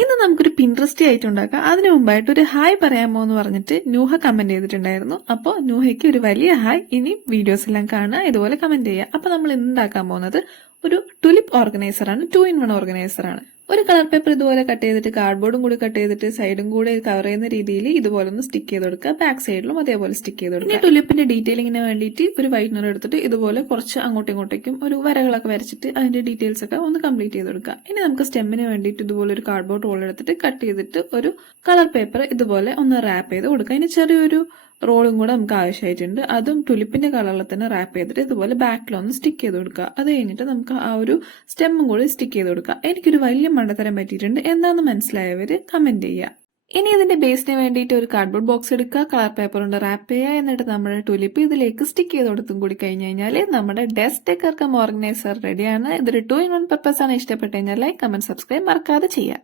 ഇന്ന് നമുക്കൊരു പിൻട്രസ്റ്റി ആയിട്ട് ഉണ്ടാക്കാം. അതിനു മുമ്പായിട്ട് ഒരു ഹായ് പറയാമോ എന്ന് പറഞ്ഞിട്ട് നൂഹ കമന്റ് ചെയ്തിട്ടുണ്ടായിരുന്നു. അപ്പോൾ നൂഹയ്ക്ക് ഒരു വലിയ ഹായ്. ഇനി വീഡിയോസ് എല്ലാം കാണുക, ഇതുപോലെ കമന്റ് ചെയ്യുക. അപ്പൊ നമ്മൾ ഇന്ന് ഉണ്ടാക്കാൻ പോകുന്നത് ഒരു ടുലിപ്പ് ഓർഗനൈസർ ആണ്. 2-in-1 ഓർഗനൈസർ ആണ്. ഒരു കളർ പേപ്പർ ഇതുപോലെ കട്ട് ചെയ്തിട്ട് കാർഡ്ബോർഡും കൂടി കട്ട് ചെയ്തിട്ട് സൈഡും കൂടെ കവർ ചെയ്യുന്ന രീതിയിൽ ഇതുപോലെ ഒന്ന് സ്റ്റിക്ക് ചെയ്ത് കൊടുക്കുക. ബാക്ക് സൈഡിലും അതേപോലെ സ്റ്റിക്ക് ചെയ്ത് കൊടുക്കുക. ടുലിപ്പിന്റെ ഡീറ്റെയിലിങ്ങിന് വേണ്ടിയിട്ട് ഒരു വൈറ്റ്നർ എടുത്തിട്ട് ഇതുപോലെ കുറച്ച് അങ്ങോട്ടും ഇങ്ങോട്ടേക്കും ഒരു വരകളൊക്കെ വരച്ചിട്ട് അതിന്റെ ഡീറ്റെയിൽസ് ഒക്കെ ഒന്ന് കംപ്ലീറ്റ് ചെയ്ത് കൊടുക്കുക. ഇനി നമുക്ക് സ്റ്റെമ്മിന് വേണ്ടിയിട്ട് ഇതുപോലെ ഒരു കാർഡ്ബോർഡ് റോൾ എടുത്തിട്ട് കട്ട് ചെയ്തിട്ട് ഒരു കളർ പേപ്പർ ഇതുപോലെ ഒന്ന് റാപ്പ് ചെയ്ത് കൊടുക്കുക. ഇനി ചെറിയൊരു റോളും കൂടെ നമുക്ക് ആവശ്യമായിട്ടുണ്ട്. അതും ടുലിപ്പിന്റെ കളറിൽ തന്നെ റാപ്പ് ചെയ്തിട്ട് ഇതുപോലെ ബാക്കിലൊന്ന് സ്റ്റിക്ക് ചെയ്ത് കൊടുക്കുക. അത് കഴിഞ്ഞിട്ട് നമുക്ക് ആ ഒരു സ്റ്റെമ്മും കൂടി സ്റ്റിക്ക് ചെയ്ത് കൊടുക്കുക. എനിക്കൊരു വലിയ മണ്ടത്തരം പറ്റിയിട്ടുണ്ട്. എന്താണെന്ന് മനസ്സിലായവര് കമന്റ് ചെയ്യുക. ഇനി ഇതിന്റെ ബേസിന് വേണ്ടിയിട്ട് ഒരു കാർഡ്ബോർഡ് ബോക്സ് എടുക്കുക, കളർ പേപ്പർ കൊണ്ട് റാപ്പ് ചെയ്യുക, എന്നിട്ട് നമ്മുടെ ടുലിപ്പ് ഇതിലേക്ക് സ്റ്റിക്ക് ചെയ്ത് കൊടുത്തും കൂടി കഴിഞ്ഞു കഴിഞ്ഞാൽ നമ്മുടെ ഡെസ്ക് ഡെക്കർ കം ഓർഗനൈസർ റെഡിയാണ്. ഇതൊരു 2-in-1 പർപ്പസ് ആണ്. ഇഷ്ടപ്പെട്ടു കഴിഞ്ഞാൽ ലൈക്ക്, കമന്റ്, സബ്സ്ക്രൈബ് മറക്കാതെ ചെയ്യുക.